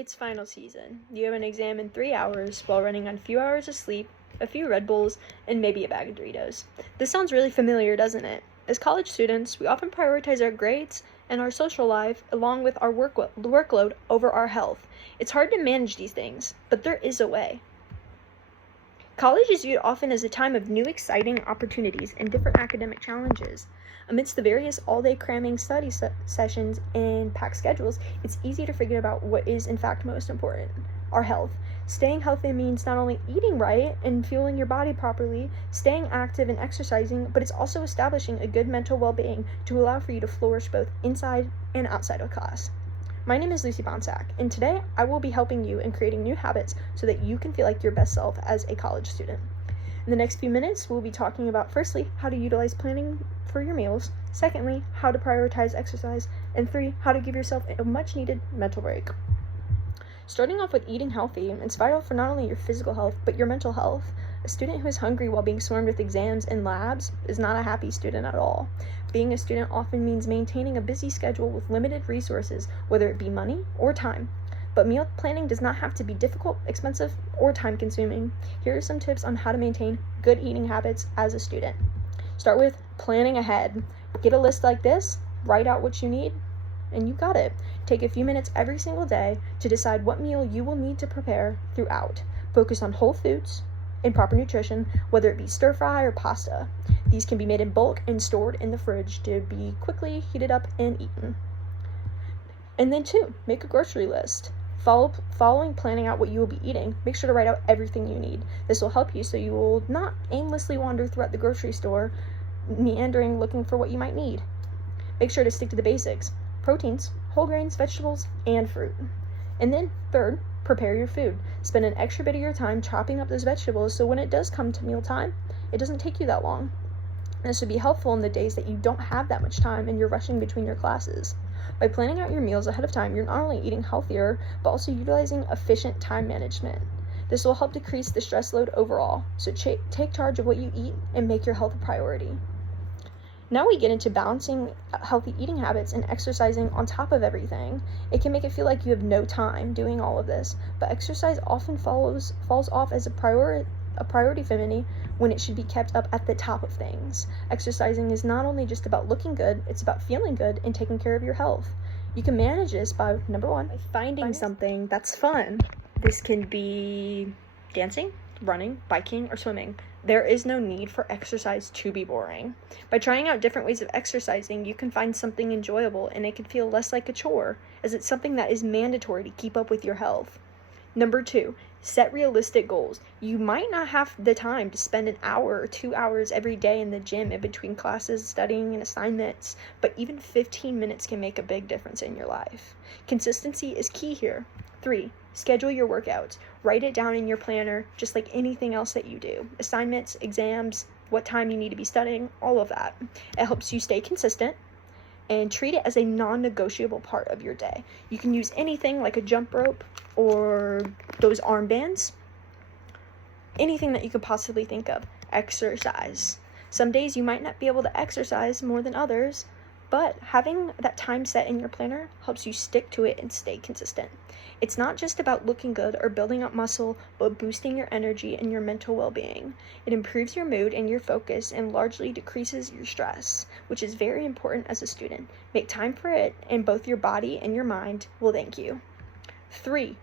It's final season. You have an exam in 3 hours while running on a few hours of sleep, a few Red Bulls, and maybe a bag of Doritos. This sounds really familiar, doesn't it? As college students, we often prioritize our grades and our social life along with our workload over our health. It's hard to manage these things, but there is a way. College is viewed often as a time of new exciting opportunities and different academic challenges. Amidst the various all-day cramming study sessions and packed schedules, it's easy to forget about what is in fact most important, our health. Staying healthy means not only eating right and fueling your body properly, staying active and exercising, but it's also establishing a good mental well-being to allow for you to flourish both inside and outside of class. My name is Lucy Bonsack, and today I will be helping you in creating new habits so that you can feel like your best self as a college student. In the next few minutes, we'll be talking about, firstly, how to utilize planning for your meals, secondly, how to prioritize exercise, and 3, how to give yourself a much-needed mental break. Starting off with eating healthy, it's vital for not only your physical health, but your mental health. A student who is hungry while being swarmed with exams and labs is not a happy student at all. Being a student often means maintaining a busy schedule with limited resources, whether it be money or time. But meal planning does not have to be difficult, expensive, or time-consuming. Here are some tips on how to maintain good eating habits as a student. Start with planning ahead. Get a list like this, write out what you need, and you got it. Take a few minutes every single day to decide what meal you will need to prepare throughout. Focus on whole foods and proper nutrition, whether it be stir fry or pasta. These can be made in bulk and stored in the fridge to be quickly heated up and eaten. And then 2, make a grocery list. Following planning out what you will be eating, make sure to write out everything you need. This will help you so you will not aimlessly wander throughout the grocery store, meandering looking for what you might need. Make sure to stick to the basics: proteins, whole grains, vegetables, and fruit. And then 3rd, prepare your food. Spend an extra bit of your time chopping up those vegetables so when it does come to mealtime, it doesn't take you that long. This would be helpful in the days that you don't have that much time and you're rushing between your classes. By planning out your meals ahead of time, you're not only eating healthier, but also utilizing efficient time management. This will help decrease the stress load overall, so take charge of what you eat and make your health a priority. Now we get into balancing healthy eating habits and exercising on top of everything. It can make it feel like you have no time doing all of this, but exercise often falls off as a priority for many when it should be kept up at the top of things. Exercising is not only just about looking good, it's about feeling good and taking care of your health. You can manage this by, number 1, by finding something that's fun. This can be dancing, running, biking, or swimming. There is no need for exercise to be boring. By trying out different ways of exercising, you can find something enjoyable and it can feel less like a chore, as it's something that is mandatory to keep up with your health. Number 2, set realistic goals. You might not have the time to spend an hour or 2 hours every day in the gym in between classes, studying, and assignments, but even 15 minutes can make a big difference in your life. Consistency is key here. 3, schedule your workouts. Write it down in your planner, just like anything else that you do. Assignments, exams, what time you need to be studying, all of that. It helps you stay consistent and treat it as a non-negotiable part of your day. You can use anything like a jump rope or those armbands, anything that you could possibly think of. Exercise. Some days you might not be able to exercise more than others, but having that time set in your planner helps you stick to it and stay consistent. It's not just about looking good or building up muscle, but boosting your energy and your mental well-being. It improves your mood and your focus and largely decreases your stress, which is very important as a student. Make time for it, and both your body and your mind will thank you. 3,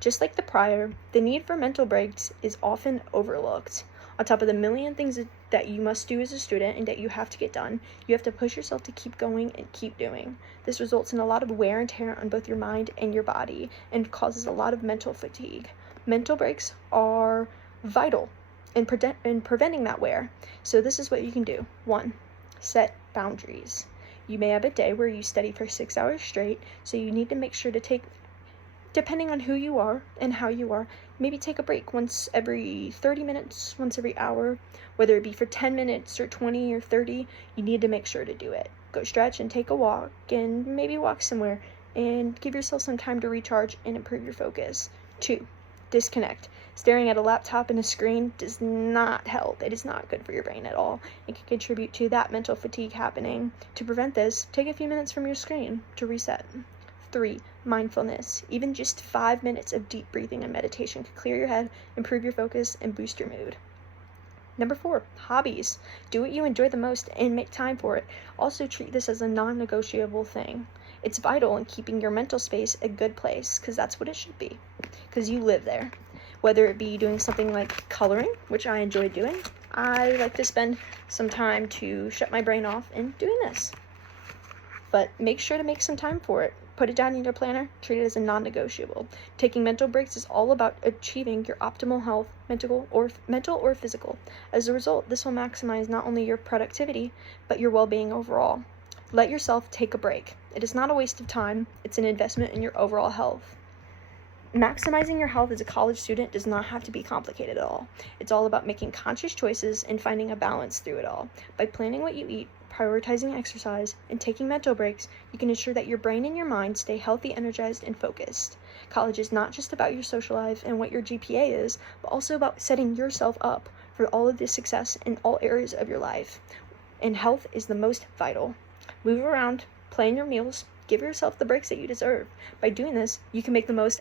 just like the prior, the need for mental breaks is often overlooked. On top of the million things that you must do as a student and that you have to get done, you have to push yourself to keep going and keep doing. This results in a lot of wear and tear on both your mind and your body and causes a lot of mental fatigue. Mental breaks are vital in preventing that wear. So this is what you can do. 1, set boundaries. You may have a day where you study for 6 hours straight, so you need to make sure to take, depending on who you are and how you are, maybe take a break once every 30 minutes, once every hour, whether it be for 10 minutes or 20 or 30, you need to make sure to do it. Go stretch and take a walk and maybe walk somewhere and give yourself some time to recharge and improve your focus. 2, disconnect. Staring at a laptop and a screen does not help. It is not good for your brain at all. It can contribute to that mental fatigue happening. To prevent this, take a few minutes from your screen to reset. 3, mindfulness. Even just 5 minutes of deep breathing and meditation can clear your head, improve your focus, and boost your mood. Number 4, hobbies. Do what you enjoy the most and make time for it. Also treat this as a non-negotiable thing. It's vital in keeping your mental space a good place, because that's what it should be, because you live there. Whether it be doing something like coloring, which I enjoy doing, I like to spend some time to shut my brain off in doing this. But make sure to make some time for it. Put it down in your planner, treat it as a non-negotiable. Taking mental breaks is all about achieving your optimal health, mental or physical. As a result, this will maximize not only your productivity, but your well-being overall. Let yourself take a break. It is not a waste of time, it's an investment in your overall health. Maximizing your health as a college student does not have to be complicated at all. It's all about making conscious choices and finding a balance through it all. By planning what you eat, prioritizing exercise, and taking mental breaks, you can ensure that your brain and your mind stay healthy, energized, and focused. College is not just about your social life and what your GPA is, but also about setting yourself up for all of this success in all areas of your life. And health is the most vital. Move around, plan your meals, give yourself the breaks that you deserve. By doing this, you can make the most